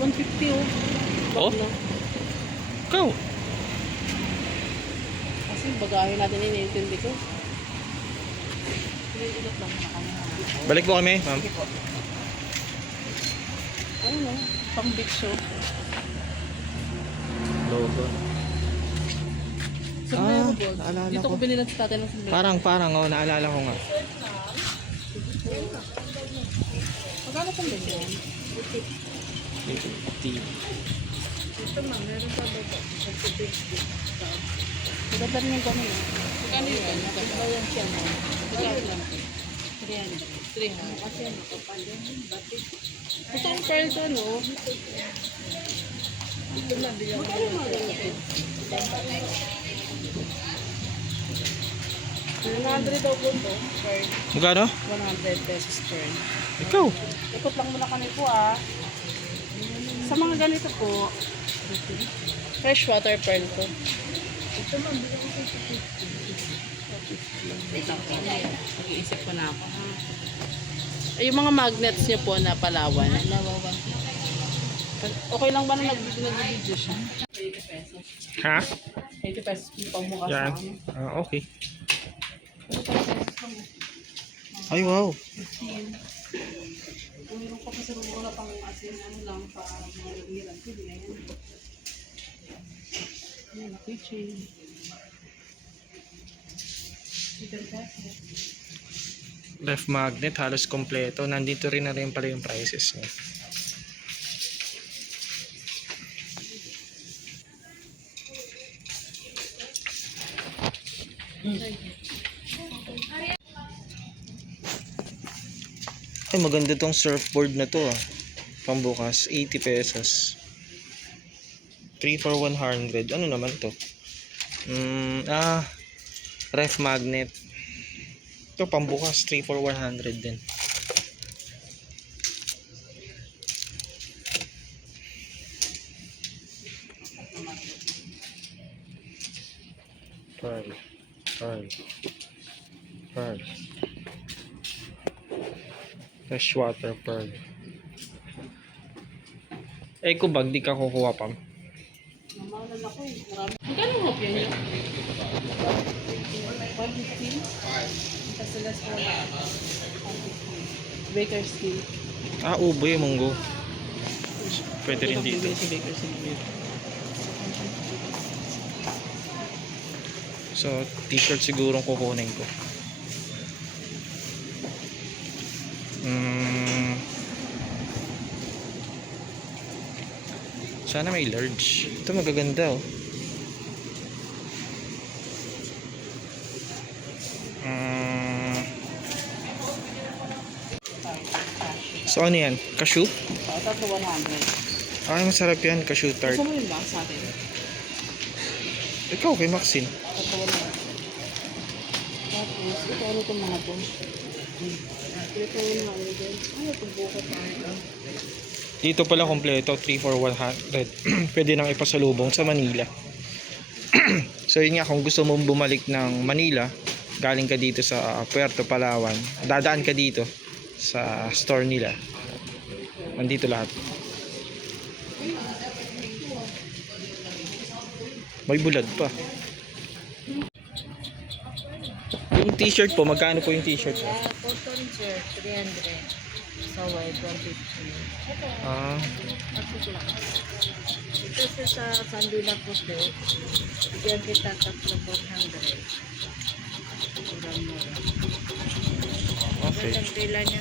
150 oh. Oh? Bakla. Ikaw. Kasi bagahe natin iniintindi ko. Ilot lang na kami. Balik po kami, ma'am. Sige po. Ano no? Pang beach show. Logo. Sombrero gold. naalala Dito ko. ko binili sa tatay ng sombrero. Parang, oh, naalala ko nga. Magkano pong ganyan? 50. Ito ma'am, meron pa ba? Maganda rin yung gano'n. Magkano yun? Maganda yan siya mo. Magkano lang? 300. 300. Kasi ano ito pa din. Ito ang pearl to, no? Ito na, bilang ko. Magkano 100 daw po ito. Pearl. Magkano? 100 pesos pearl. Ikaw. Ikot lang muna kami po ah. Sa mga ganito po, freshwater pearl po. Ito ma'am, bilang ko 50. Wait lang po. Mag-iisip ko na ako. Yung mga magnets niyo po na Palawan. Okay lang ba na nag-video siya? 80 pesos. Ha? 80 pesos yung pamukha sa Yan. akin. Okay. Ay, wow. Kung meron pa sa rubo na pang asin, ano lang, pa mga labiran. Pwede na yan. Ayan, keychain. 80 pesos. Ref magnet, halos kompleto. Nandito rin na rin pala yung prices niya. Ay, maganda tong surfboard na to ah. Pambukas, 80 pesos. 3 for 100. Ano naman to? Ref magnet. Ito pambukas, 3 for 100 din. Pearl. Freshwater pearl. Eco bag, di ka kukuha pa. Namalan ako eh. Marami. Magkano ang hopya niyo? 150? Kasi last ko na. 150. Bakersfield. Uboy, munggo. Pwede rin dito. Sa Bakersfield. So, t-shirt sigurong kukunin ko. Sana may large. Ito magaganda oh. So ano yan? Cashew? Tatlo 100. Ay, masarap yan. Cashew tart. Gusto mo yun ba sa atin? Ikaw kay Maxine. Tatlo 100. Tapos, ito ano itong mga to? Ito yung mga ano dyan. Ano itong bukat na ito? Dito pala kompleto, 3 for 100. Pwede nang ipasalubong sa Manila. So yun nga, kung gusto mong bumalik ng Manila, galing ka dito sa Puerto Palawan, dadaan ka dito sa store nila. Nandito lahat. May bulad pa. Yung t-shirt po, magkano po yung t-shirt? Cotton shirt, 300. Sa white, 150. Ito sa Sunday na po ito. Bigyan kita 3 400. Okay. Ang tila niya.